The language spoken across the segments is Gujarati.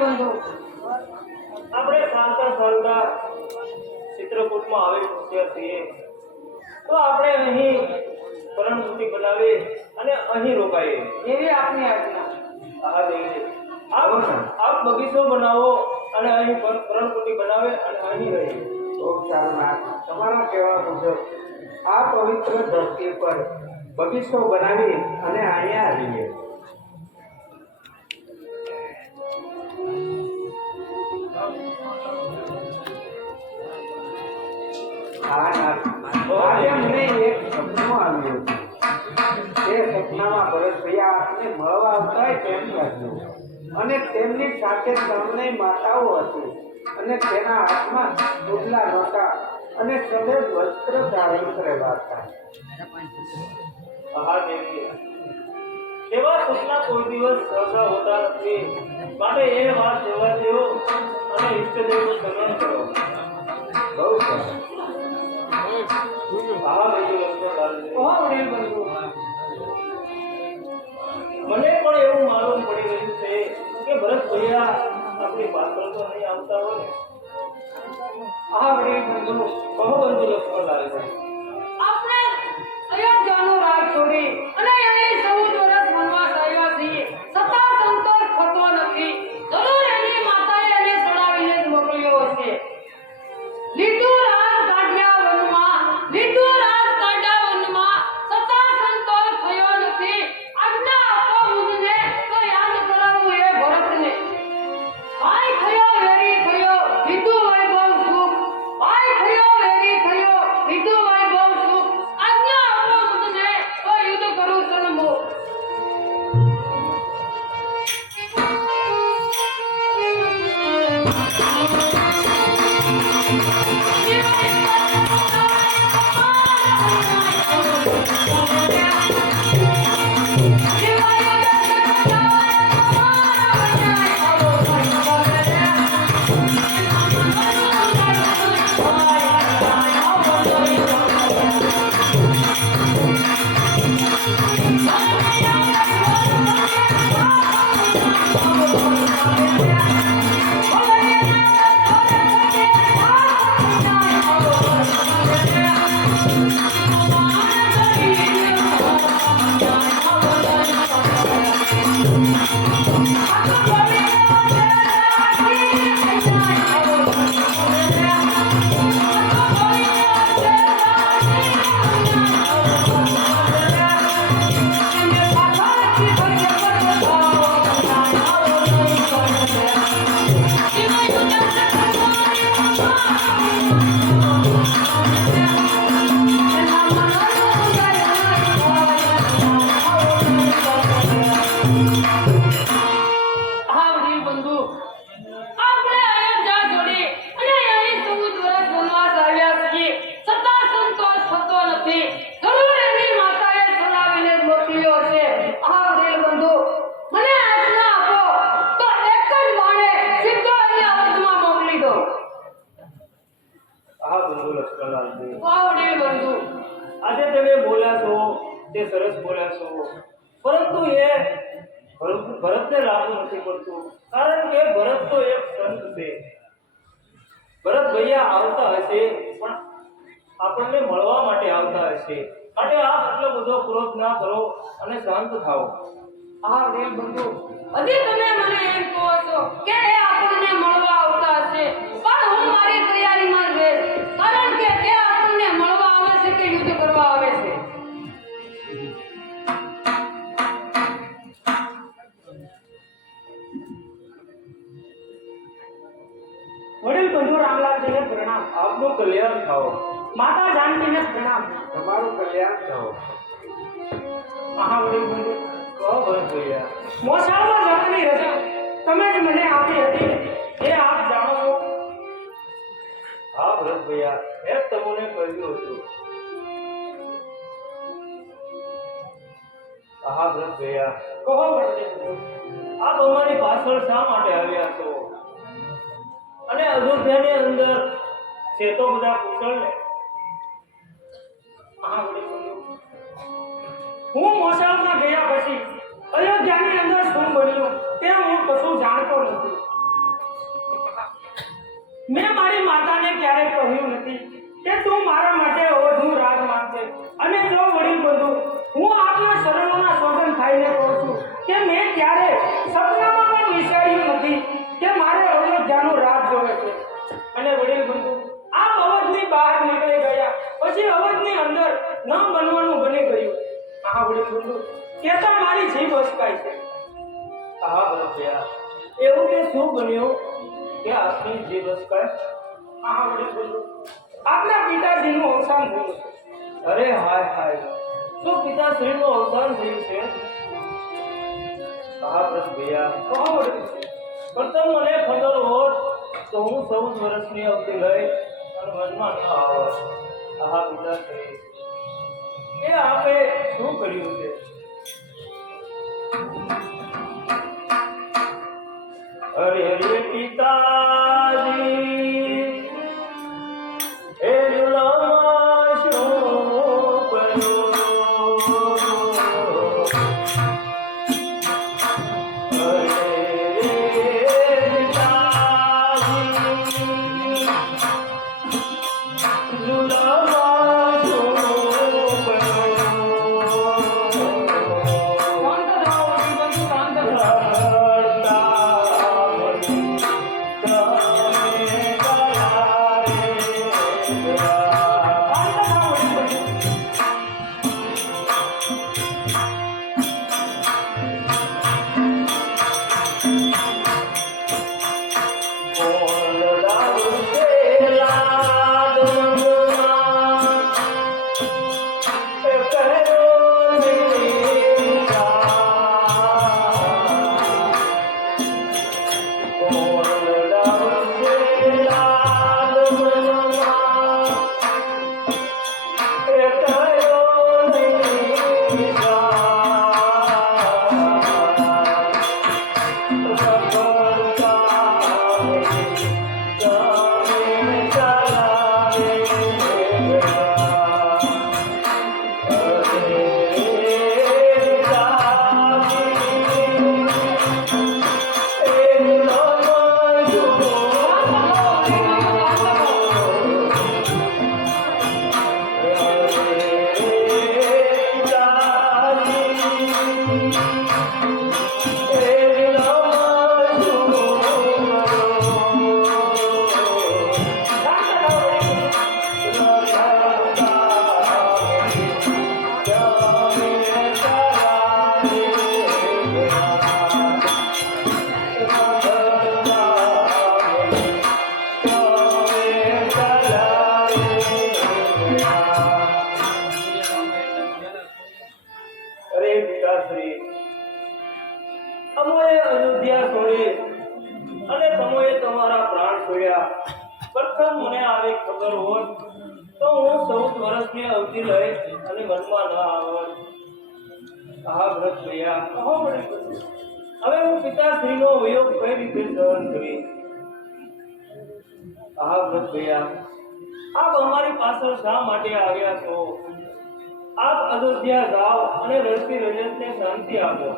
બંધુ આપણે ચાલતા ચાલતા ચિત્રકૂટમાં આવી પહોંચ્યા છીએ. તો આપણે અહીં પરણકુટી બનાવી અને અહીં રોકાઈએ. એવી આપની આજ્ઞા. આહા દેવી આપ આપ બગીચો બનાવો અને અહીં પર- પરણકુટી બનાવે અને અહીં રહીએ ખૂબ સારું તમારા કહેવા મુજબ આ પવિત્ર ધરતી પર બગીચો બનાવી અને અહીંયા આવીએ. હા નાથ આજે મને એક સપનું આવ્યું એ સપનામાં ભરતભાઈ આપને મળવા આવતા હોય તેમ લાગ્યું. અને તેમની સાથે ત્રણેય માતાઓ હતી અને તેના હાથમાં દુબલા નહોતા. અને સફેદ વસ્ત્ર ધારણ કરેલા હતા. એવા સપના કોઈ દિવસ સહજા હોતા નથી. માટે એ વાત જવા દેવો અને ઈષ્ટદેવનું સ્મરણ કરો. બહુ સરસ. મને પણ એવું માલુમ પડી રહ્યું છે કે ભરત ભૈયા આપણી પાત્ર તો નહીં આવતા હોય. હા વડીલ બંધુ કહો બંધુ લક્ષ્મણલાલજી આપણે અયોધ્યાનો રાજ છોડી અને અહીં ચૌદ વર્ષ વનવાસ આવ્યા છીએ. છતાં આપણને મળવા માટે આવતા હશે. માટે આ એટલો બધો ક્રોધ ના કરો અને શાંત થાઓ. આ રે બંધુ. અજી તમે મને એમ કહો છો કે એ આપણને મળવા આવતા હશે. પણ હું મારી તૈયારીમાં જ કારણ કે તે આપણને મળવા આવે છે કે યુદ્ધ કરવા આવે છે? વડીલ બંધુ રામલાલજીને પ્રણામ. આપનું કલ્યાણ થાઓ. માતા જાનકીને પ્રણામ. તમારું કલ્યાણ આહા વડીલ બંધુ કહો ભૈયા મોસાળમાં જવાની રજા. તમે જ મને આપી હતી. એ આપ જાણો છો? હા ભરત ભૈયા મેં તમને કહ્યું હતું. હા ભરત ભૈયા. કહો આપ અમારી પાછળ શા માટે આવ્યા છો? અને અયોધ્યાની અંદર છે તો બધા કુશળ ને? હું મોસાળમાં ગયા પછી અયોધ્યાની અંદર શું બન્યું. તે હું કશું જાણતો નથી. મેં મારી માતાને ક્યારેય કહ્યું નથી કે તું મારા માટે ઓઢું રાજ માંગશે અને જો વડીલ બધું, હું આપના શરણોના શોધન ખાઈને કહું છું કે મેં ક્યારે સપનામાં પણ વિચાર્યું નથી કે મારે અયોધ્યાનું રાજ જોવે છે. અને વડીલ બંધુ આ બાબતની બહાર નીકળે પછી અવધની અંદર ન બનવાનું બની ગયું આ વડીલ બંધુ કેતા મારી જીભ અસકાય છે. હા ભરતભૈયા એવું કે શું બન્યું કે આપની જીભ હા વડીલ બંધુ આપના પિતાજીનું અવસાન થયું અરે હાય હાય, શું પિતાશ્રીનું અવસાન થયું છે? હા ભરતભૈયા કહો પણ પ્રથમ મને ખબર હોત તો હું ચૌદ વર્ષની અવધિ લઈ અને મનમાં ન આવત. આહા પિતાશ્રી એ આપે શું કર્યું છે? હરે હરે પિતાજી વ્રત આપ અમારી પાછળ શા માટે આવ્યા છો? આપ અયોધ્યા જાઓ અને રડતી રજતને શાંતિ આપો.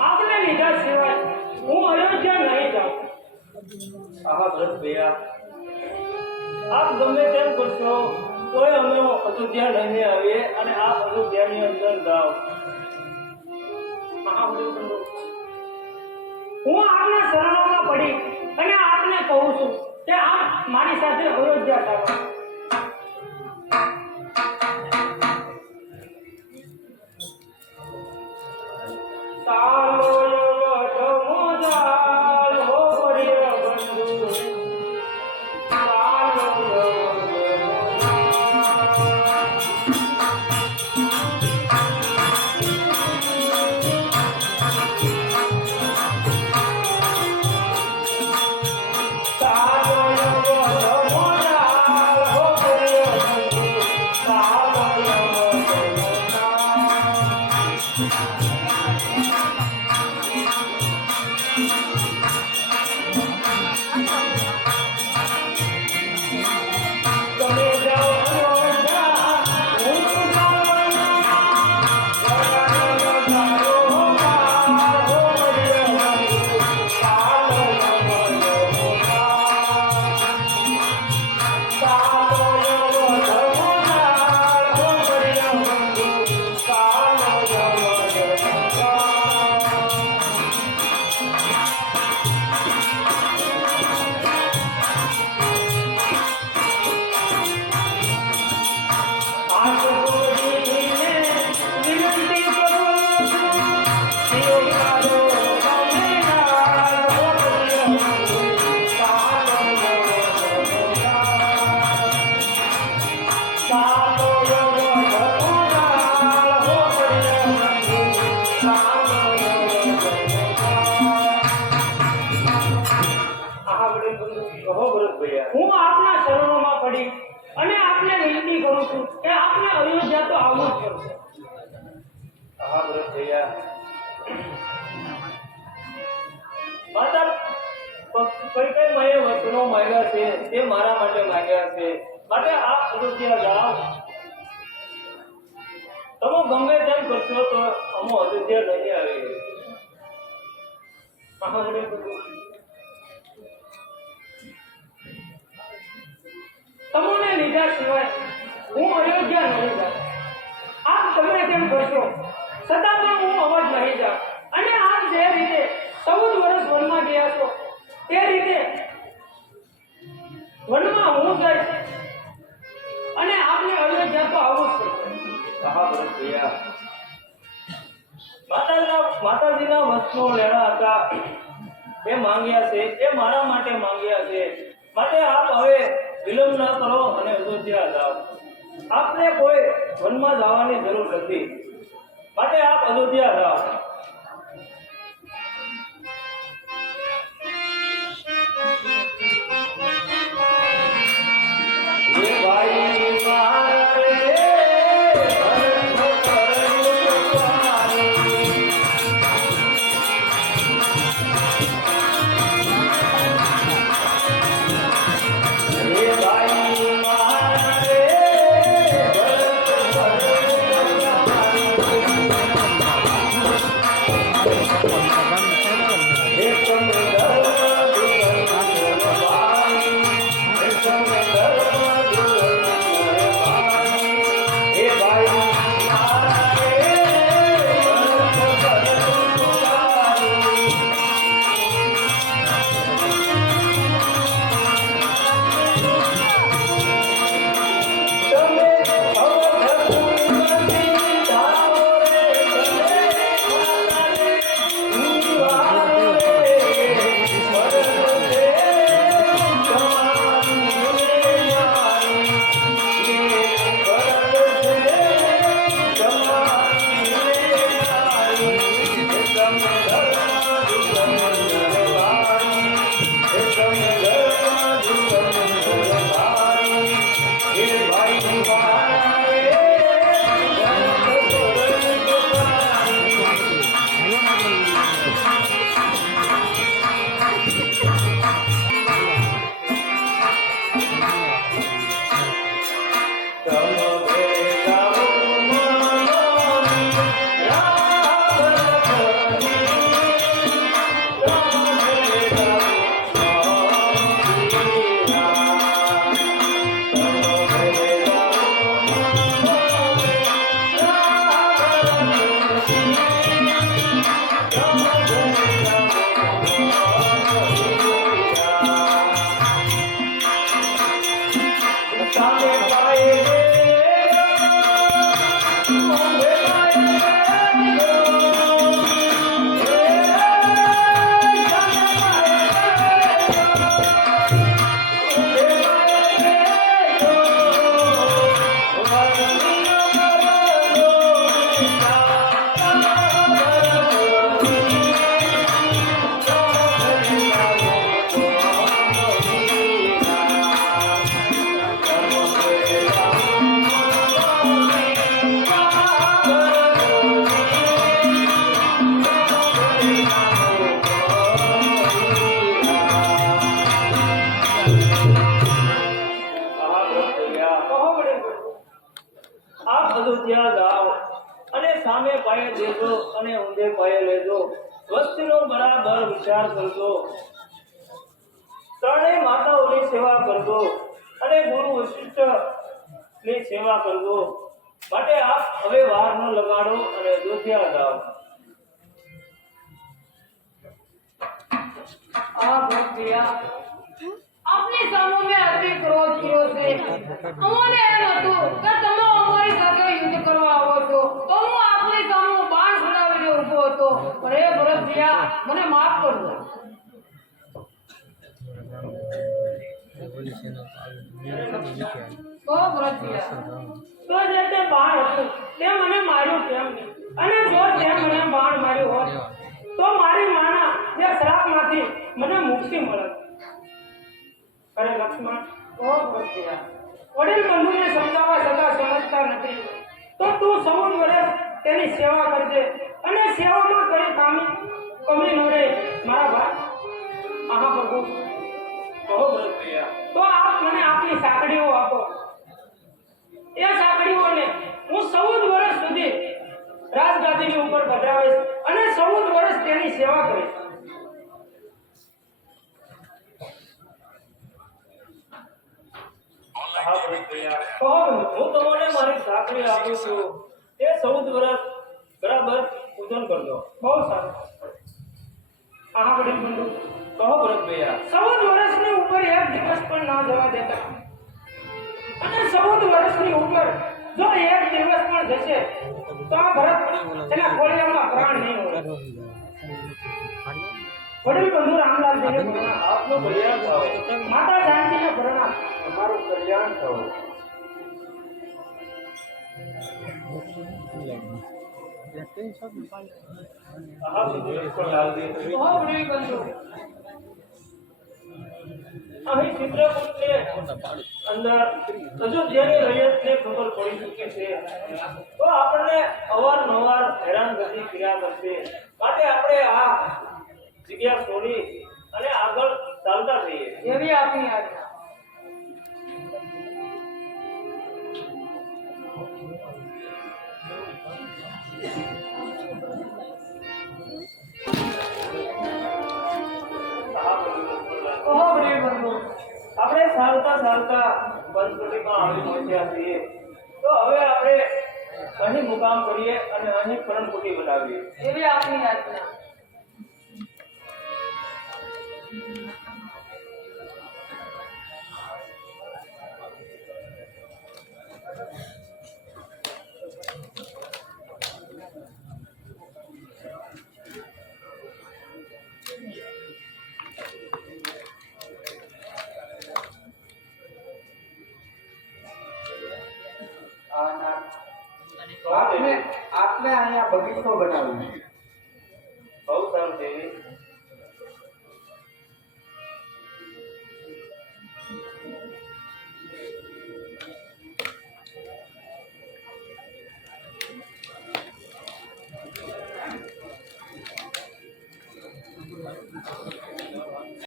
આપને લીધા સિવાય હું અયોધ્યા નહીં જાઉં. ભરત ભૈયા આપ ગમે તેમ કરશો કોઈ અમે અયોધ્યા લઈને આવીએ અને આપ અયોધ્યાની અંદર જાઓ. હું આપના શરણોમાં પડી અને આપને કહું છું કે આપ મારી સાથે અયોધ્યા ચાલો Música કે આપણે અયોધ્યા તો આવવું જ પડશે. માતા કઈ કઈ મેં વચનો માંગ્યા છે, તે મારા માટે માંગ્યા છે. માટે આપ અયોધ્યા જાઓ. તમે ગમે તેમ કરશો તો અમો અયોધ્યા નહીં આવી મહાદેવ તમને લીધા સિવાય હું અયોધ્યા નહીં જાઉં. આપ તમે તેમ કરશો. છતાં પણ હું અવાજ નહીં જાઉં. અને આપ જે રીતે ચૌદ વર્ષ વનમાં ગયા છો, તે રીતે વનમાં હું જઈશ અને આપને અયોધ્યા તો આવું ભૈયા માતાજીના માતાજીના વસ્ત્રો લેણા હતા. એ માંગ્યા છે, એ મારા માટે માંગ્યા છે. માટે આપ હવે વિલંબ ના કરો અને અયોધ્યા જાઓ. આપને કોઈ વનમાં જવાની જરૂર નથી. માટે આપ અયોધ્યા જાઓ. વિચાર કરજો. ત્રણેય માતાઓની સેવા કરજો અને ગુરુ વશિષ્ઠની સેવા કરજો. માટે આપ હવે વાર ન લગાડો અને અયોધ્યા જાઓ. આ ભક્તિયા, આપની સામે મે અતિ ક્રોધ કર્યો છે. અમને એમ હતું કે તમે અમારી સાથે યુદ્ધ કરવા આવો છો તો હું આપની સામે બાણ છોડાવીને હતો. પણ એ ભરતજીયા મને માફ કરજો. માર્યું કેમ અને જો તે મને બાણ માર્યું હોત, તો મારી માના જે શ્રાપમાંથી મને મુક્તિ મળત. અરે લક્ષ્મણ, તો સમજાવવા છતાં સમજતા નથી. તો તું સૌ વર્ષ તેની સેવા કરજે. અને સેવામાં કરી કામી. કમી ન રહે મારા ભાઈ આહા પ્રભુ. તો આપ મને આપની સાંકળીઓ આપો. એ સાંકળીઓને હું ચૌદ વર્ષ સુધી રાજગાદીની ઉપર પધરાવીશ અને ચૌદ વર્ષ તેની સેવા કરીશ. હું તમને મારી સાંકળી આપું છું. તે ચૌદ વર્ષ બરાબર પૂજન કરજો. બહુ સારું. આહા વડીલ બંધુ કહો ભરત ભૈયા. ચૌદ વર્ષની ઉપર એક દિવસ પણ ના જવા દેતા. અને ચૌદ વર્ષની ઉપર જો એક દિવસ પણ જશે તો આ ભરત એના કોળિયામાં પ્રાણ નહીં હોય. વડીલ બંધુ રામલાલ દેવ આપનું કલ્યાણ થાવ. માતા જાનકીને ભરણા તમારું કલ્યાણ થવું. અયોધ્યાની રૈયતને ખબર પડી ચૂકી છે તો આપણને અવારનવાર હેરાનગતિ ક્રિયા કરશે માટે આપણે આ જગ્યા છોડી અને આગળ ચાલતા થઈએ એવી આપણી આજ્ઞા આપણે સારતા સારતા વનસ્પતિમાં આવી પહોંચ્યા છીએ. તો હવે આપણે અહીં મુકામ કરીએ અને અહીં પરણકુટી બનાવીએ. એવી આપની આજ્ઞા બનાવ્યો